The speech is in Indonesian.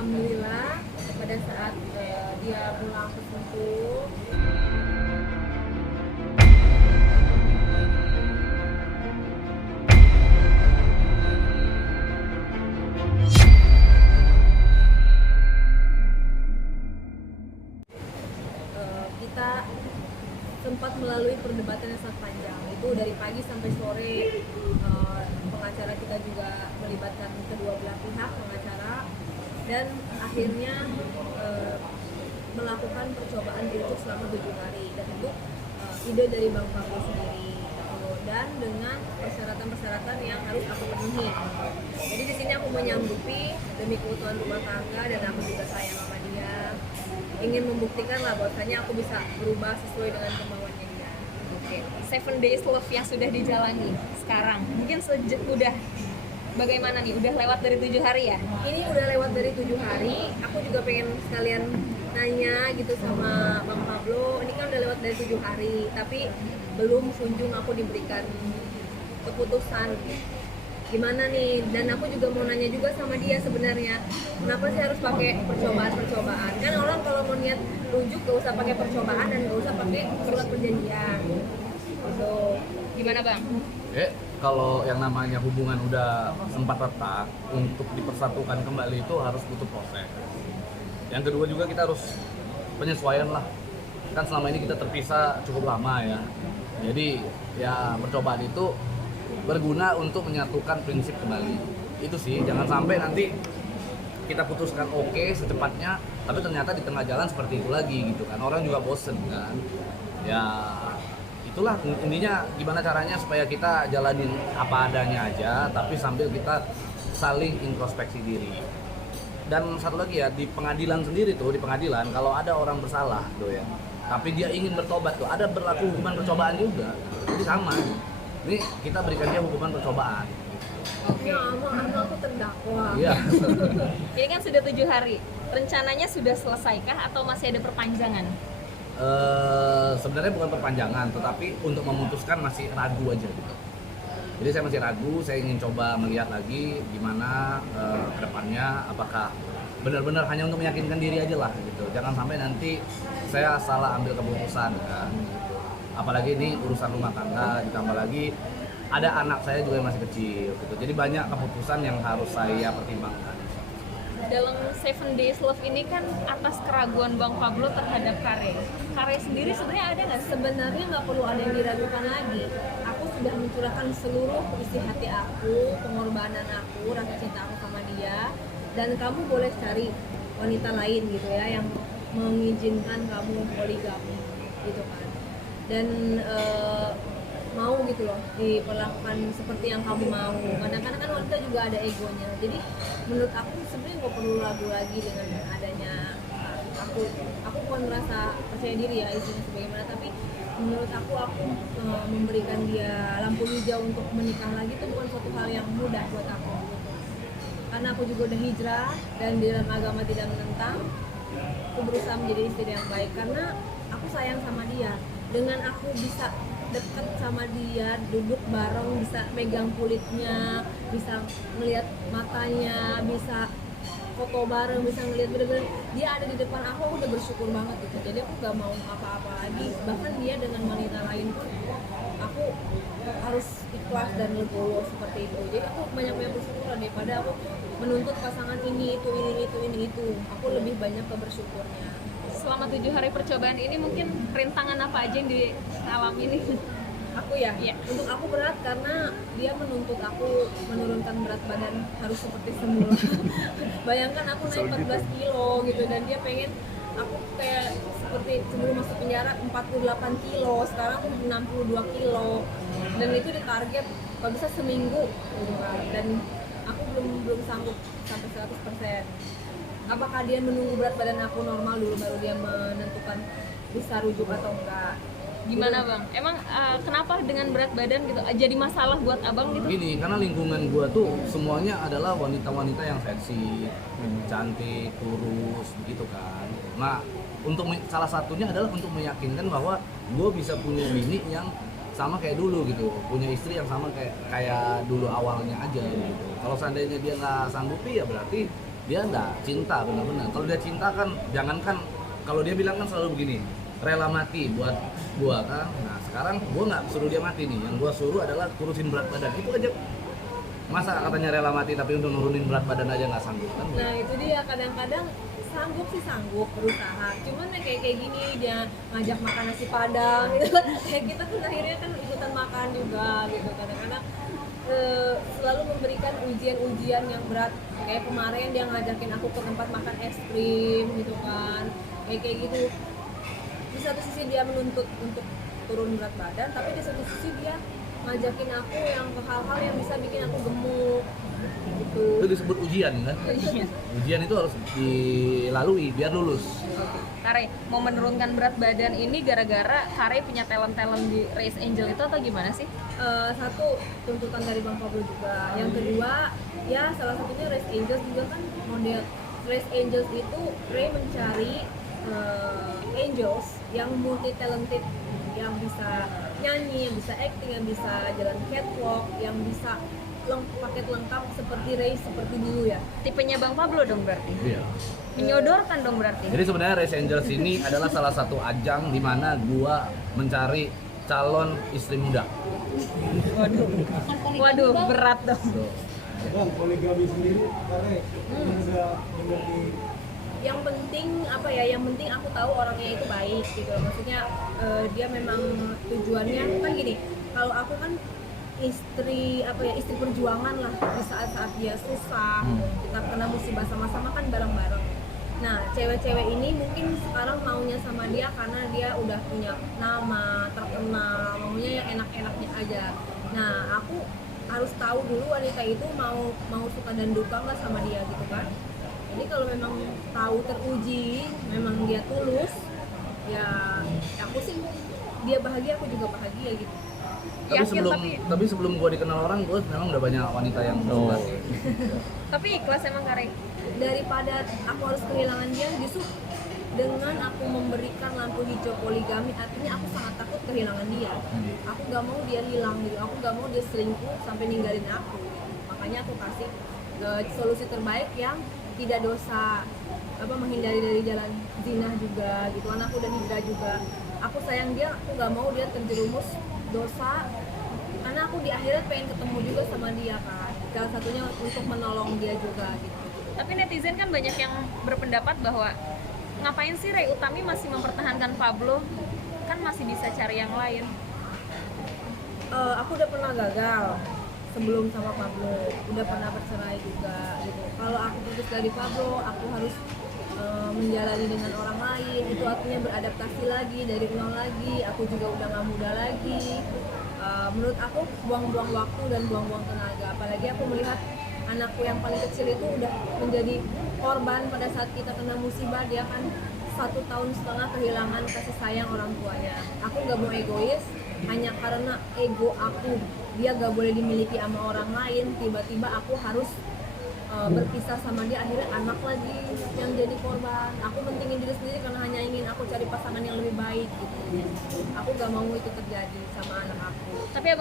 alhamdulillah pada saat dia pulang ke Sentul, kita sempat melalui perdebatan yang sangat panjang. Itu dari pagi sampai sore, pengacara kita juga melibatkan kedua belah pihak pengacara, dan akhirnya melakukan percobaan dirujuk selama 7 hari, dan itu ide dari Bang Pablo sendiri gitu. Dan dengan persyaratan-persyaratan yang harus aku penuhi. Jadi di sini aku menyanggupi demi keutuhan rumah tangga, dan aku juga sayang sama dia, ingin membuktikan lah bahwasanya aku bisa berubah sesuai dengan kemauannya dia. Oke, 7 days love yang sudah dijalani sekarang, mungkin udah bagaimana nih? Udah lewat dari 7 hari ya? Ini udah lewat dari 7 hari, aku juga pengen sekalian nanya gitu sama Bang Pablo. Ini kan udah lewat dari 7 hari, tapi belum kunjung aku diberikan keputusan gimana nih. Dan aku juga mau nanya juga sama dia sebenarnya, kenapa sih harus pakai percobaan-percobaan? Kan orang kalau mau niat rujuk gak usah pakai percobaan dan gak usah pakai surat perjanjian gitu. Gimana Bang? Kalau yang namanya hubungan udah sempat retak, untuk dipersatukan kembali itu harus butuh proses. Yang kedua juga kita harus penyesuaian lah. Kan selama ini kita terpisah cukup lama ya. Jadi ya percobaan itu berguna untuk menyatukan prinsip kembali. Itu sih, jangan sampai nanti kita putuskan oke secepatnya, tapi ternyata di tengah jalan seperti itu lagi gitu kan. Orang juga bosen kan. Ya itulah intinya, gimana caranya supaya kita jalanin apa adanya aja, tapi sambil kita saling introspeksi diri. Dan satu lagi ya, di pengadilan sendiri tuh, di pengadilan kalau ada orang bersalah tuh ya, tapi dia ingin bertobat tuh, ada berlaku hukuman percobaan juga. Jadi sama, ini kita berikan dia hukuman percobaan. Ya ampun, aku terdakwa. Iya. Ini kan sudah 7 hari, rencananya sudah selesaikah atau masih ada perpanjangan? Sebenarnya bukan perpanjangan, tetapi untuk memutuskan masih ragu aja gitu. Jadi saya masih ragu, saya ingin coba melihat lagi gimana ke depannya, apakah benar-benar hanya untuk meyakinkan diri aja lah gitu. Jangan sampai nanti saya salah ambil keputusan kan gitu. Apalagi ini urusan rumah tangga, ditambah lagi ada anak saya juga yang masih kecil gitu. Jadi banyak keputusan yang harus saya pertimbangkan. Dalam 7 days love ini kan atas keraguan Bang Pablo terhadap Kare sendiri sebenarnya ada nggak? Sebenarnya nggak perlu ada yang diragukan lagi. Aku sudah mencurahkan seluruh isi hati aku, pengorbanan aku, rasa cinta aku sama dia. Dan kamu boleh cari wanita lain gitu ya, yang mengizinkan kamu poligami gitu kan. Dan mau gitu loh diperlakukan seperti yang kamu mau. Kadang-kadang kan wanita juga ada egonya. Jadi menurut aku sebenarnya nggak perlu ragu lagi dengan adanya aku bukan merasa percaya diri ya istrinya sebagaimana, tapi menurut aku memberikan dia lampu hijau untuk menikah lagi itu bukan suatu hal yang mudah buat aku gitu. Karena aku juga udah hijrah dan di dalam agama tidak menentang. Aku berusaha menjadi istri yang baik karena aku sayang sama dia. Dengan aku bisa dekat sama dia, duduk bareng, bisa megang kulitnya, bisa melihat matanya, bisa foto bareng, bisa ngelihat bener-bener dia ada di depan aku udah bersyukur banget gitu. Jadi aku gak mau apa-apa lagi. Bahkan dia dengan wanita lain pun aku harus ikhlas dan legowo seperti itu. Jadi aku banyak bersyukur daripada aku menuntut pasangan ini itu. Aku lebih banyak ke bersyukurnya. Selama 7 hari percobaan ini mungkin rintangan apa aja yang dialami ini? Aku ya, Iya. untuk aku berat karena dia menuntut aku menurunkan berat badan harus seperti semula. Bayangkan aku naik 14 kilo gitu, dan dia pengen aku kayak seperti sebelum masuk penjara 48 kilo, sekarang aku 62 kilo, dan itu ditarget kalau bisa seminggu gitu kan. Dan aku belum sanggup sampai 100%. Apakah dia menunggu berat badan aku normal dulu baru dia menentukan bisa rujuk atau enggak? Gimana Bang? Emang kenapa dengan berat badan gitu jadi masalah buat abang gitu? Gini, karena lingkungan gua tuh semuanya adalah wanita-wanita yang seksi, cantik, kurus, begitu kan. Nah, salah satunya adalah untuk meyakinkan bahwa gua bisa punya bini yang sama kayak dulu gitu, punya istri yang sama kayak dulu awalnya aja gitu. Kalau seandainya dia nggak sanggupi ya berarti dia enggak cinta benar-benar. Kalau dia cinta kan, jangankan, kalau dia bilang kan selalu begini, rela mati buat gua kan. Nah sekarang gua nggak suruh dia mati nih, yang gua suruh adalah kurusin berat badan, itu aja. Masa katanya rela mati tapi untuk nurunin berat badan aja nggak sanggup kan? Nah itu dia, kadang-kadang sanggup sih sanggup berusaha, cuman ya kayak gini dia ngajak makan nasi padang gitu kan, kayak kita tuh akhirnya kan ikutan makan juga gitu. Kadang-kadang selalu memberikan ujian-ujian yang berat, kayak kemarin dia ngajakin aku ke tempat makan es krim gitu kan, kayak gitu. Di satu sisi dia menuntut untuk turun berat badan, tapi di satu sisi dia ngajakin aku yang ke hal-hal yang bisa bikin aku gemuk gitu. Itu disebut ujian kan? Ujian itu harus dilalui biar lulus. Kare mau menurunkan berat badan ini gara-gara Kare punya talent-talent di Race Angel itu atau gimana sih? Satu, tuntutan dari Bang Pablo juga. Yang kedua, ya salah satunya Race Angels juga kan model. Race Angels itu Ray mencari angels yang multi talented, yang bisa nyanyi, yang bisa acting, yang bisa jalan catwalk, yang bisa paket lengkap seperti Ray seperti dulu ya. Tipenya Bang Pablo dong berarti. Iya. Menyodorkan dong berarti. Jadi sebenarnya Race Angels ini adalah salah satu ajang di mana gua mencari calon istri muda. Waduh, berat dong. Bang, poligami sendiri karena bisa menjadi Yang penting apa ya? Yang penting aku tahu orangnya itu baik gitu. Maksudnya dia memang tujuannya kan gini. Kalau aku kan istri apa ya, istri perjuangan lah di saat-saat dia susah, kita kena musibah sama-sama kan bareng-bareng. Nah, cewek-cewek ini mungkin sekarang maunya sama dia karena dia udah punya nama, terkenal, maunya yang enak-enaknya aja. Nah, aku harus tahu dulu wanita itu mau suka dan duka nggak sama dia gitu kan. Jadi kalau memang tahu teruji, memang dia tulus, ya aku sih dia bahagia, aku juga bahagia gitu. Yakin, Tapi sebelum gua dikenal orang, gua memang udah banyak wanita yang suka sih. Tapi ikhlas emang Kare. Daripada aku harus kehilangan dia, justru dengan aku memberikan lampu hijau poligami, artinya aku sangat takut kehilangan dia. Aku gak mau dia hilang gitu, aku gak mau dia selingkuh sampai ninggalin aku gitu. Makanya aku kasih solusi terbaik yang tidak dosa, apa menghindari dari jalan zina juga gitu. Anakku udah hijrah juga, aku sayang dia, aku gak mau dia terjerumus dosa, karena aku di akhirat pengen ketemu juga sama dia kan. Salah satunya untuk menolong dia juga gitu. Tapi netizen kan banyak yang berpendapat bahwa ngapain sih Ray Utami masih mempertahankan Pablo? Kan masih bisa cari yang lain. Aku udah pernah gagal sebelum sama Pablo, udah pernah bercerai juga gitu. Kalau aku putus dari Pablo, aku harus menjalani dengan orang lain, itu artinya beradaptasi lagi dari nol lagi. Aku juga udah gak muda lagi. Menurut aku buang-buang waktu dan buang-buang tenaga. Apalagi aku melihat anakku yang paling kecil itu udah menjadi korban pada saat kita kena musibah. Dia kan 1,5 tahun kehilangan kasih sayang orang tuanya. Aku gak mau egois hanya karena ego aku, dia gak boleh dimiliki sama orang lain, tiba-tiba aku harus berpisah sama dia, akhirnya anak lagi yang jadi korban. Aku pentingin diri sendiri karena hanya ingin aku cari pasangan yang lebih baik gitu. Aku gak mau itu terjadi sama anak aku. Tapi